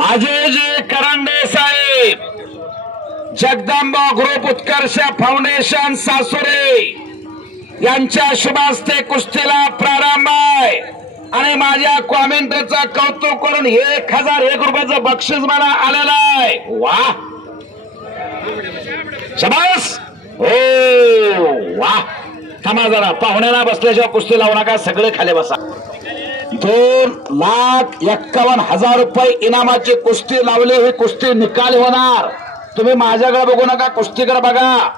अजयजी करंडे साहेब Jagdamba group Utkarsh foundation Sasure यांच्या शुभास्ते कुस्तीला प्रारंभ आहे. आणि माझ्या कॉमेंटचं कौतुक करून एक हजार एक रुपयाचं बक्षीस मला आलेलं आहे. वा. शबास. हो वा. थांबा जरा पाहुण्याला बसल्याशिवाय कुस्ती लावू नका सगळे खाली बसा. दोन लाख एक्कावन्न हजार रुपये इनामाची कुस्ती लावली ही कुस्ती निकाल होणार. तुम्ही माझ्याकडे बघू नका कुस्तीकडे बघा.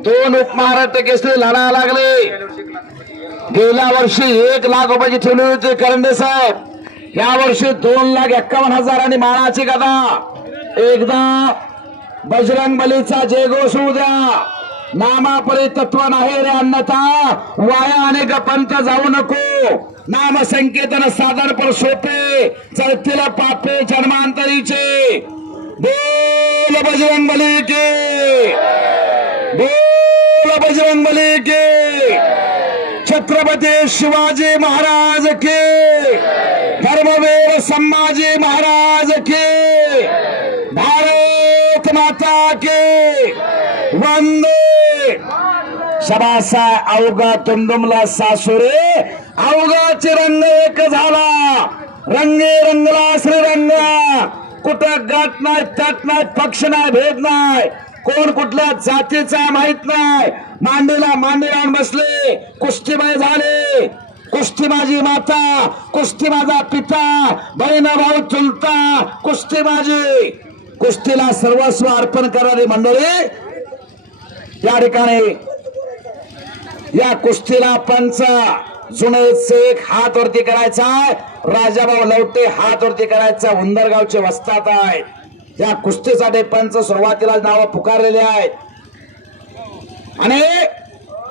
दोन उपमहाराष्ट्र केसरी लढा लागले. गेल्या वर्षी एक लाख रुपयाची ठेवली होती करंडे साहेब. या वर्षी दोन लाख एक्कावन्न हजार आणि मानाची गदा. एकदा बजरंग बलीचा जयघोष होऊ द्या नामापरी तत्व नाही रे अन्यथा वाया अनेक पंथ जाऊ नको. नाम संकेतन साधन पर सोपे. चळतील पापे जन्मांतरीचे. बोल बजरंग बली के. बोल बजरंग बली के. छत्रपती शिवाजी महाराज के। धर्मवीर संभाजी महाराज के। भारत माता के। वंदे। शबासा अवघा तुंडुमला सासुरे अवघाचे रंग एक झाला। रंगे रंगला श्रीरंग। कुठं गाठ नाही तट नाही पक्ष नाही भेद नाही। कोण कुठल्या जातीचा माहीत नाही. मांडीला मांडी लावून बसले. कुस्तीबाई झाले. कुस्ती माझी माता कुस्ती माझा पिता बहीण भाऊ चुलता कुस्ती माझी कुस्तीला सर्वस्व अर्पण करणारी मंडळी. या ठिकाणी या कुस्तीला पंच जुने शेख हात वरती करायचा आहे. राजाभाऊ लवटे हात वरती करायचा. उंदरगावचे वस्तात आहे. या कुस्तीसाठी पंच सुरुवातीला नावं पुकारलेले आहेत. आणि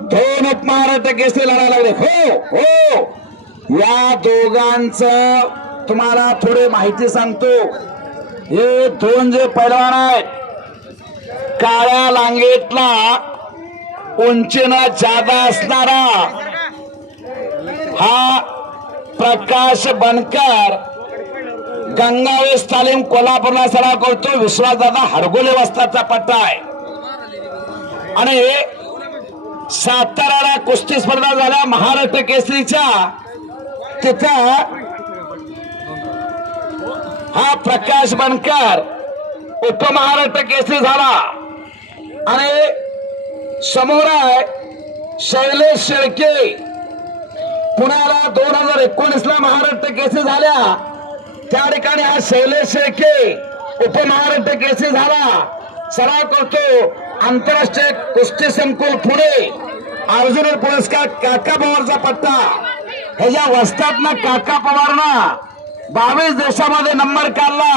दोन उपमहाराष्ट्र केसरी लढायला लागले. हो हो. या दोघांचं तुम्हाला थोडी माहिती सांगतो. हे दोन जे पैलवान आहेत काळ्या लांगेतला उंचीनं जादा असणारा हा प्रकाश बनकर गंगावेश तालीम कोल्हापूरला सराव करतो. विश्वासदादा हरगोले वस्ताचा पट्टा आहे. आणि साताराला कुस्ती स्पर्धा झाल्या. महाराष्ट्र केसरीच्या तिथं हा प्रकाश बनकर उपमहाराष्ट्र केसरी झाला. आणि समोर आहे शैलेश शेळके. पुण्याला दोन हजार एकोणीस ला महाराष्ट्र केसरी झाल्या. त्या ठिकाणी हा शैलेश शेळके उपमहाराष्ट्र केसरी झाला. सराव करतो आंतरराष्ट्रीय कुस्ती संकुल पुणे अर्जुन पुरस्कार काका पवारचा पट्टा ह्याच्या वस्तात ना काका पवारना बावीस देशामध्ये नंबर काढला.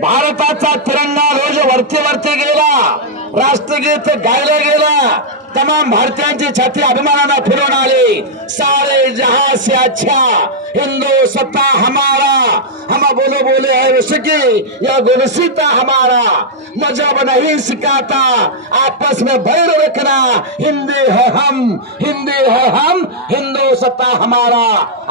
भारताचा तिरंगा रोज वरती वरती गेला. राष्ट्रगीत गायलं गेलं. तमाम भारतीयांची छाती अभिमानानं फिरून आली. सारे जहां से अच्छा. हिंदू सत्ता हमारा. हम बोलो बोले है उसकी. या गुलसीता हमारा. मजहब नहीं सिखाता. आपस में बैर रखना. हिंदी है हम. हिंदी है हम. हिंदू सत्ता हमारा.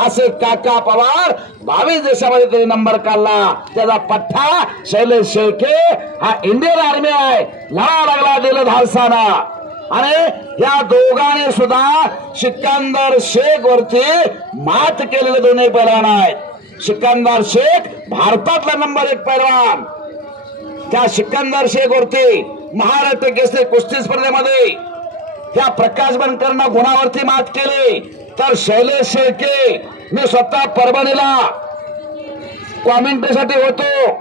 असे काका पवार बावीस देशामध्ये तरी नंबर काढला. त्याचा पठ्ठा शैलेश शेळके हा इंडियन आर्मी आहे. लढा लागला दिलं धाडसाना आणि या दोघांनी सुद्धा सिकंदर शेख वरती मात केलेले दोन्ही पैलवान आहेत. सिकंदर शेख भारतातला नंबर एक पैलवान. त्या सिकंदर शेख वरती महाराष्ट्र केसरी कुस्ती स्पर्धेमध्ये त्या प्रकाश बनकरनं गुणावरती मात केली. तर शैलेश शेळके मी स्वतः परभणीला कॉमेंट्रीसाठी होतो.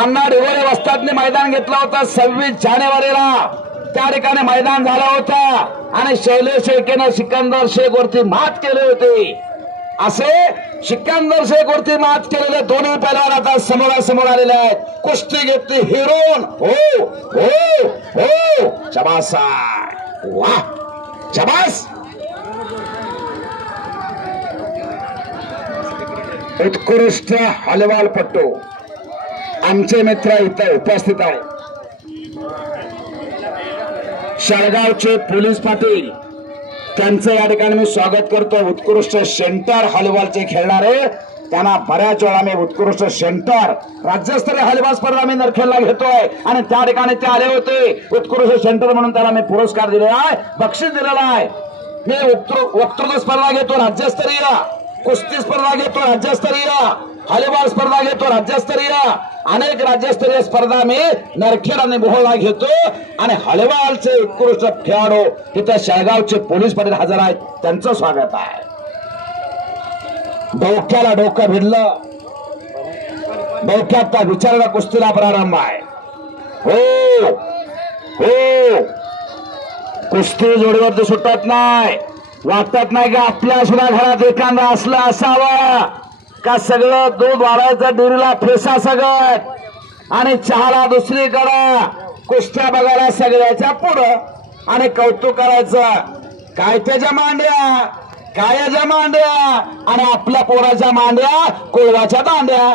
अण्णा ढिगोरे वस्तादने मैदान घेतलं होतं सव्वीस जानेवारीला. त्या ठिकाणी मैदान झाला होता आणि शैलेश शेखेनं सिकंदर शेख वरती मात केली होती. असे सिकंदर शेख वरती मात केलेले दोन्ही पैलवान आता समोरासमोर आलेले आहेत. कुस्ती घेतली हिरोन. हो हो हो. शबासा वा. शबास. उत्कृष्ट हलवाल पट्टो आमचे मित्र इथं उपस्थित आहे शाळगावचे पोलीस पाटील. त्यांचं या ठिकाणी मी स्वागत करतो. उत्कृष्ट सेंटर हॉलीबॉलचे खेळणारे. त्यांना बऱ्याच वेळा मी उत्कृष्ट सेंटर राज्यस्तरीय हॉलीबॉल स्पर्धा मी नरखेडला घेतोय. आणि त्या ठिकाणी ते आले होते. उत्कृष्ट सेंटर म्हणून त्याला मी पुरस्कार दिलेला आहे. बक्षीस दिलेला आहे. मी वक्तृत्व स्पर्धा घेतो राज्यस्तरीय. कुस्ती स्पर्धा घेतो राज्यस्तरीय. हॉलीबॉल स्पर्धा घेतो राज्यस्तरीय. अनेक राज्यस्तरीय स्पर्धा मी नरखेड आणि घेतो. आणि हॉलीबॉलचे उत्कृष्ट खेळाडू तिथे शेळगावचे पोलीस पाटील हजर आहेत. त्यांचं स्वागत आहे. डोक्याला डोकं भिडलं. डोक्यात त्या विचाराला कुस्तीला प्रारंभ आहे. हो हो. कुस्ती जोडीवरती सुटत नाही. वाटत नाही का आपल्या सुद्धा घरात एखादा असलं असावा. का सगळं दूध वाढायचं डेअरीला फेसा सगळं? आणि चहाला दुसरीकडं कुस्त्या बघायला सगळ्याच्या पुढं. आणि कौतुक करायचं काय त्याच्या मांड्या? कायाच्या मांड्या? आणि आपल्या पोराच्या मांड्या कोळवाच्या दांड्या.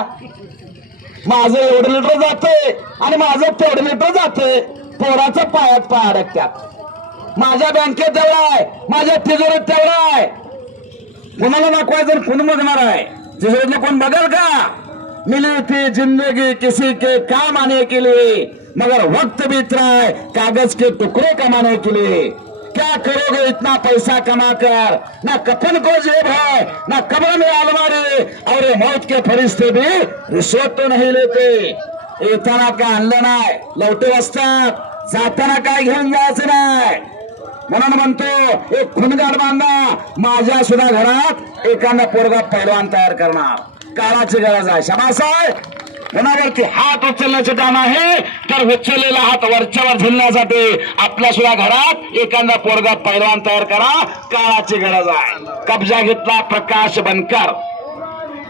माझं एवढं लिटर जाते आणि माझं तेवढं लिटर जाते पोराचं पायात पाय अडकत्यात माझ्या बँकेत तेवढा आहे माझ्या तिजोरीत तेवढा आहे. कुणाला दाखवायचं आणि कोण बघणार आहे. तिजोरीतलं कोण बघेल का? मिली थी जिंदगी किसी के काम आने के लिए मगर वक्त बीत रहा है कागज के टुकड़े कमाने के लिए। क्या करोगे इतना पैसा कमा कर ना कफन को जेब है ना कब्र में अलमारी और ये मौत के फरिश्ते भी रिश्वत तो नहीं लेते। येताना काय आणलं नाही लवटे असतात जाताना काय घेऊन जायचं नाही म्हणून म्हणतो एक खुनगाड बांधा माझ्या सुद्धा घरात एखादा पोरगा पैलवान तयार करणार. काळाची गरज आहे. शमास आहे कोणावरती हात उचलण्याचे काम आहे? तर उचललेला हात वरच्यावर झेलण्यासाठी आपल्या सुद्धा घरात एखादा पोरगा पैलवान तयार करा काळाची गरज आहे. कब्जा घेतला प्रकाश बनकर.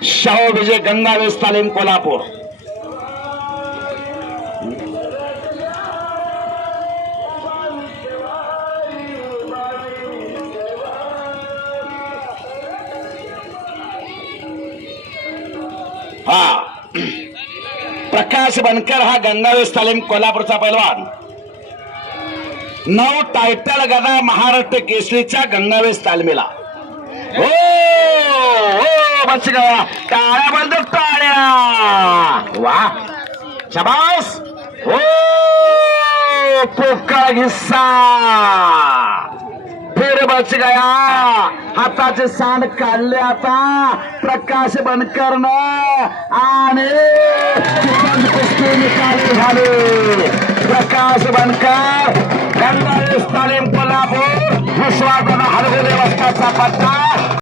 शाहू विजय गंगावेस तालीम कोल्हापूर. हा. प्रकाश बनकर हा गंगावेश तालीम कोल्हापूरचा पैलवान. नऊ टायटल गदा महाराष्ट्र केसरीच्या गंगावेस तालमीला. हो, हो टाळ्या बंद टाळ्या. वा. शबास. हो पोकळ घिस्सा फिर बच गया। हाताचे सांड काढले आता। प्रकाश बनकरन आणि चिकन कुस्ती निकाली झाले. प्रकाश बनकर गंगावेश तालीम कोल्हापूर विश्वास हरगुले वस्ताचा पत्ता